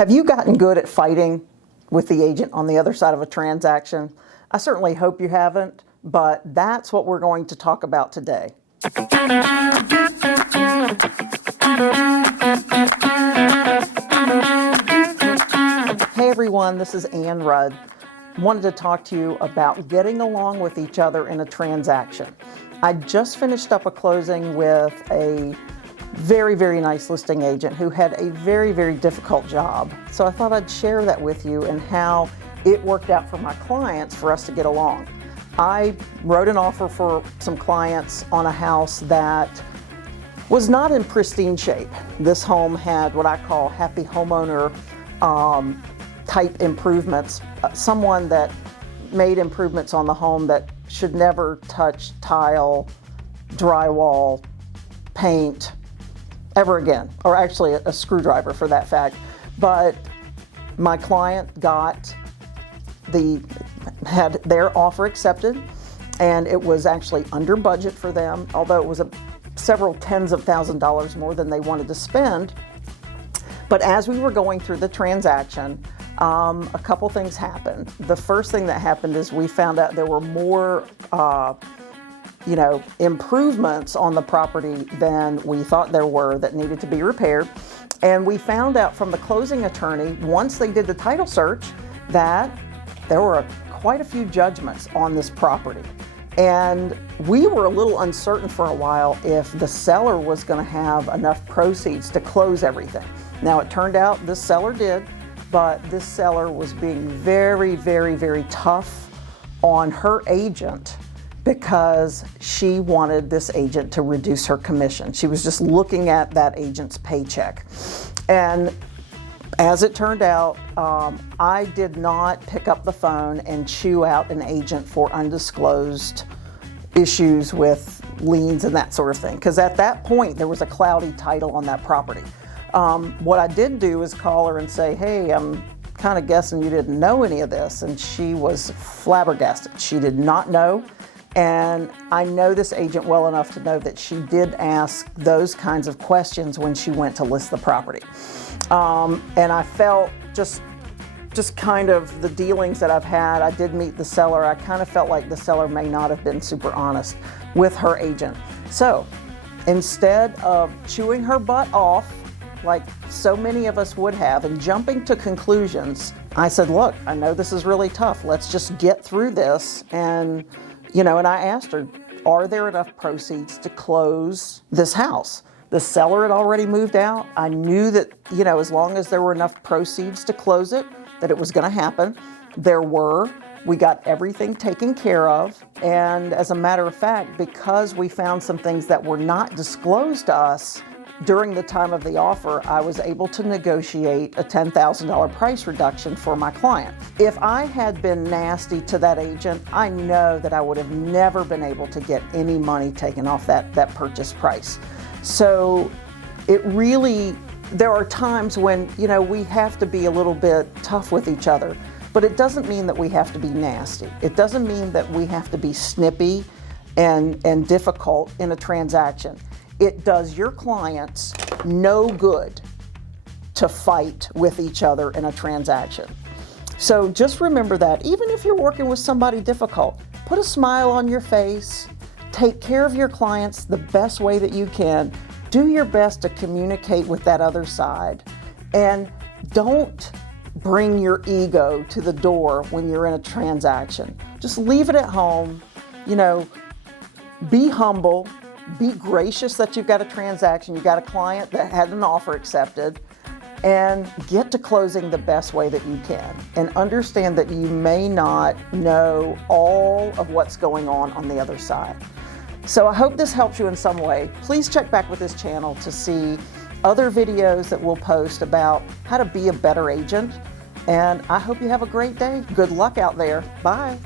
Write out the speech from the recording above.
Have you gotten good at fighting with the agent on the other side of a transaction? I certainly hope you haven't, but that's what we're going to talk about today. Hey everyone, this is Ann Rudd. Wanted to talk to you about getting along with each other in a transaction. I just finished up a closing with a very nice listing agent who had a very difficult job. So I thought I'd share that with you and how it worked out for my clients for us to get along. I wrote an offer for some clients on a house that was not in pristine shape. This home had what I call happy homeowner type improvements. Someone that made improvements on the home that should never touch tile, drywall, paint, ever again, or actually a screwdriver for that fact. But my client had their offer accepted, and it was actually under budget for them, although it was several tens of $1,000s more than they wanted to spend. But as we were going through the transaction, a couple things happened. The first thing that happened is we found out there were more improvements on the property than we thought there were that needed to be repaired. And we found out from the closing attorney, once they did the title search, that there were quite a few judgments on this property. And we were a little uncertain for a while if the seller was going to have enough proceeds to close everything. Now it turned out this seller did, but this seller was being very tough on her agent because she wanted this agent to reduce her commission. She was just looking at that agent's paycheck. And as it turned out, I did not pick up the phone and chew out an agent for undisclosed issues with liens and that sort of thing, because at that point there was a cloudy title on that property. What I did do is call her and say, hey, I'm kind of guessing you didn't know any of this. And she was flabbergasted. She did not know. And I know this agent well enough to know that she did ask those kinds of questions when she went to list the property. And I felt just kind of the dealings that I've had, I did meet the seller. I kind of felt like the seller may not have been super honest with her agent. So instead of chewing her butt off, like so many of us would have, and jumping to conclusions, I said, look, I know this is really tough. Let's just get through this. And I asked her, are there enough proceeds to close this house? The seller had already moved out. I knew that, as long as there were enough proceeds to close it, that it was going to happen. There were. We got everything taken care of. And as a matter of fact, because we found some things that were not disclosed to us during the time of the offer, I was able to negotiate a $10,000 price reduction for my client. If I had been nasty to that agent, I know that I would have never been able to get any money taken off that purchase price. So there are times when, we have to be a little bit tough with each other, but it doesn't mean that we have to be nasty. It doesn't mean that we have to be snippy and difficult in a transaction. It does your clients no good to fight with each other in a transaction. So just remember that even if you're working with somebody difficult, put a smile on your face, take care of your clients the best way that you can, do your best to communicate with that other side, and don't bring your ego to the door when you're in a transaction. Just leave it at home, be humble. Be gracious that you've got a transaction, you've got a client that had an offer accepted, and get to closing the best way that you can. And understand that you may not know all of what's going on the other side. So I hope this helps you in some way. Please check back with this channel to see other videos that we'll post about how to be a better agent. And I hope you have a great day. Good luck out there. Bye.